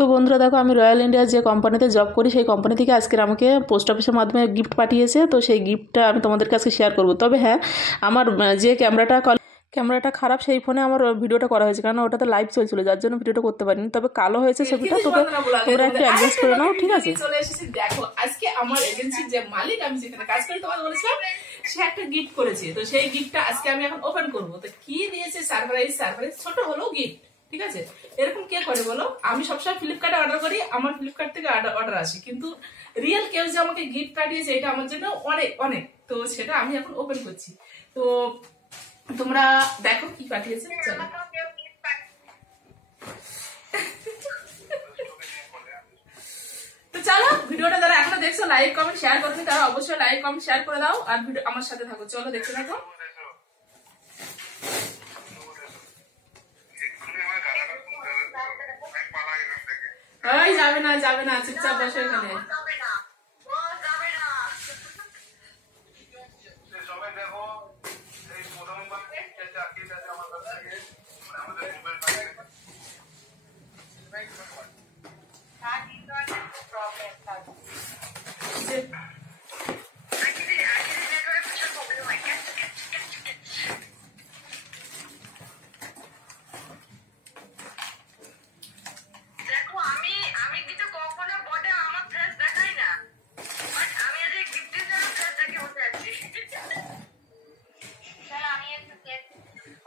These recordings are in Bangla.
তো বন্ধুরা দেখো, আমি রয়্যাল ইন্ডিয়া যে কোম্পানিতে জব করি সেই কোম্পানি থেকে আজকে আমাকে পোস্ট অফিসের মাধ্যমে গিফট পাঠিয়েছে। তো সেই গিফটটা আমি তোমাদের কাছে শেয়ার করব। তবে হ্যাঁ, আমার যে ক্যামেরাটা খারাপ, সেই ফোনে আমার ভিডিওটা করা হয়েছে, কারণ ওটাতে লাইভ চলছিল, যার জন্য ভিডিওটা করতে পারিনি। তবে কালো হয়েছে ছবিটা, তোমরা একটু অ্যাডজাস্ট করে নাও, ঠিক আছে? চলে এসেছি। দেখো আজকে আমার এজেন্সির যে মালিক, আমি যেখানে কাজ করি তোমাদের বলেছিলাম, সে একটা গিফট করেছে। তো সেই গিফটটা আজকে আমি এখন ওপেন করবো। তো কি দিয়েছে, সারপ্রাইজ ছোট হলো গিফট, ঠিক আছে? এরকম কে করে বলো? আমি সবসময় ফ্লিপকার্টে অর্ডার করি, আমার ফ্লিপকার্ট থেকে অর্ডার আসে, কিন্তু রিয়েল কেউ যে আমাকে গিফট পাঠিয়েছে এটা আমার জন্য অনেক অনেক। তো সেটা আমি এখন ওপেন করছি। তো তোমরা দেখো কি পাঠিয়েছে। চলো তো চলো, ভিডিওটা যারা এখনো দেখছো লাইক কমেন্ট শেয়ার করবে, তারা অবশ্যই লাইক কমেন্ট শেয়ার করে দাও, আর ভিডিও আমার সাথে থাকো। চলো দেখতে থাকো। ওই যাবে না, যাবে না, চুপচাপ বসো এখানে।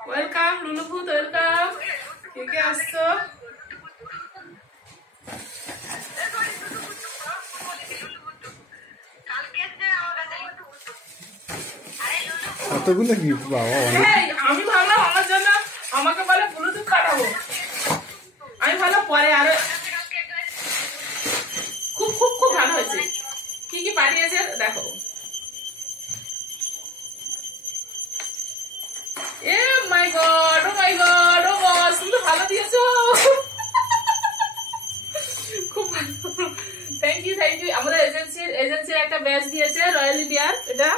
Welcome লুলুভূত, welcome. কে কে আসছো? কতগুলো গিফট বাবা! আমি ভাবলাম আমার জন্য আমাকে বলে ব্লুটুথ কাটাবো, আমি ভাবলাম পরে আরো। খুব খুব খুব ভালো হয়েছে। কি কি পাঠিয়েছে দেখো। এ মাই গড, ও মাই গড, ও বস, তুমি তো ভালো দিয়েছো, খুব ভালো। Thank you, thank you. আমাদের এজেন্সির একটা ব্যাচ দিয়েছে রয়্যাল ইন্ডিয়ার, এটা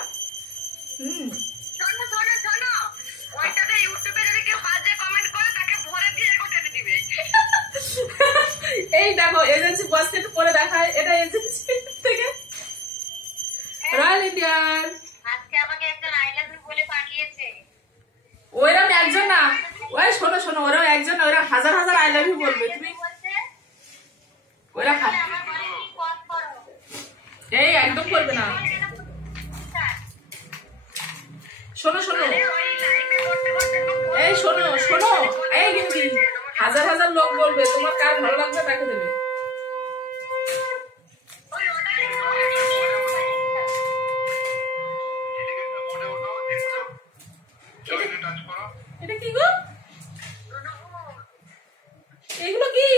এই দেখো এজেন্সি বসকে একটু পরে দেখায়, এটা এজেন্সি থেকে রয়্যাল ইন্ডিয়ান। আজকে আমাকে একজন আই লাভ ইউ বলে পাঠিয়েছে। ওইরকম একজন না, ওই শোনো শোনো, ওরা একজন, ওরা হাজার হাজার আই লাভ ইউ বলবে। তুমি ওরা এই একদম করবে না। শোনো শোনো, এই শোনো শোনো, এই কিন্তু হাজার হাজার লোক বলবে, তোমার কার ভালো লাগবে তাকে দেবে। এটা কি গো? এগুলো কি?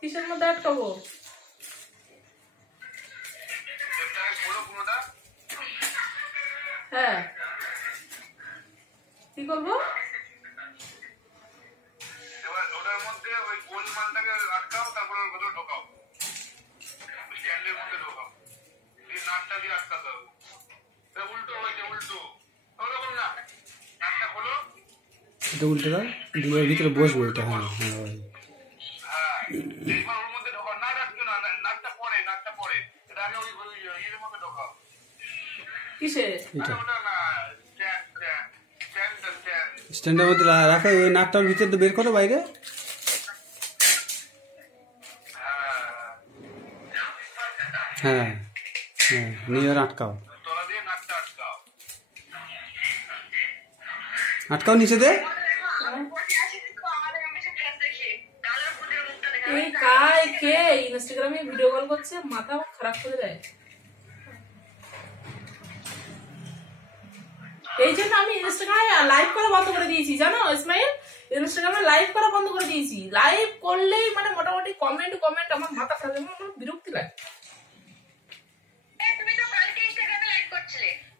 কিসের মধ্যে আটকাবো? হ্যাঁ, কি করবো? ওটার মধ্যে ওই গোল মালটাকে আটকাও, তারপরে ওর ভেতরে ঢোকাও, স্ট্যান্ডের মধ্যে ঢোকাও, দিয়ে নাটটা দিয়ে আটকাতে হবে। উল্টো হয়েছে, উল্টো ওরকম না, নাটটা খোলো, এটা উল্টে দাও, ডিমের ভিতরে বসবে এটা। হ্যাঁ হ্যাঁ, এইবার ওর মধ্যে ঢোকাও, নাট আটকে না, নাটটা পরে, নাটটা পরে, এটা আগে ওই এর মধ্যে ঢোকাও। কিসে? ওটা না, স্ট্যান্ডের মধ্যে রাখো, ওই নাকটার ভিতরে তো বের করো বাইরে। হ্যাঁ হ্যাঁ, নিয়ে আটকাও, আটকাও নিচে দে। এই কাই কে ইনস্টাগ্রামে ভিডিও কল করছে, মাথা খারাপ করে দেয়। এই জন্য আমি ইনস্টাগ্রামে লাইভ করা বন্ধ করে দিয়েছি, জানো ইসমাইল? ইনস্টাগ্রামে লাইভ করা বন্ধ করে দিয়েছি। লাইভ করলেই মানে মোটামুটি কমেন্ট আমার মাথা খারাপ, আমার বিরক্তি লাগে।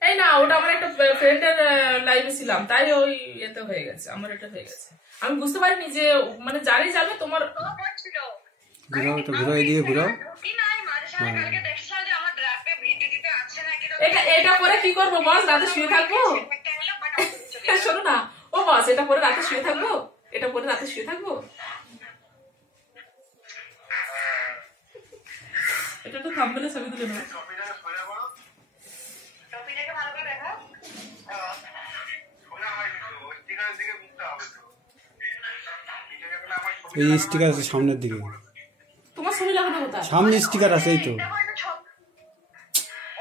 এই না, ওটা আমার একটা ফ্রেন্ডের লাইভে ছিলাম, তাই ওই এতে হয়ে গেছে, আমার এটা হয়ে গেছে। আমি বুঝতে পারিনি যে মানে যারই যাবে তোমার। ঘুরাও তো, ঘুরাও, এদিকে ঘুরাও। এটা পরে কি করবো বস? রাতে শুয়ে থাকবো? বস, এটা পরে রাতে শুয়ে থাকবো? এটা পরে রাতে শুয়ে থাকবো? এটা তো থাম্বনেলে ছবি তুলে নেবো। টপিটাকে সোজা করো। টপিটাকে ভালো করে দেখো। সোজা হয় কিন্তু ওই স্টিকারের দিকে মুখটা হবে তো। নিচে যেখানে আমার ছবি এই স্টিকার আছে সামনের দিকে, তোমার ছবি লাগানো কোথায়? সামনে স্টিকার আছে, এই তো দেখো একটা ছবি।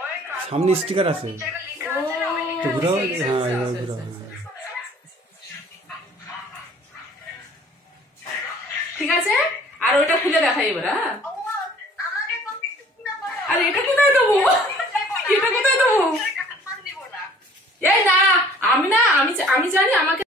ওই সামনে স্টিকার আছে, জায়গা লেখা আছে না, ওই তো ঘুরাও, সেই, সেই, হ্যাঁ সেই, এবার সেই, ঘুরাও, সেই। হ্যাঁ। ঠিক আছে, আর ওইটা খুলে দেখাই এবার। হ্যাঁ, ও, আমাকে কপি না বলো। আর এটা কোথায় দেবো? এটা কোথায় দেবো? টাকা দিব না। এই না, আমি না, আমি জানি আমাকে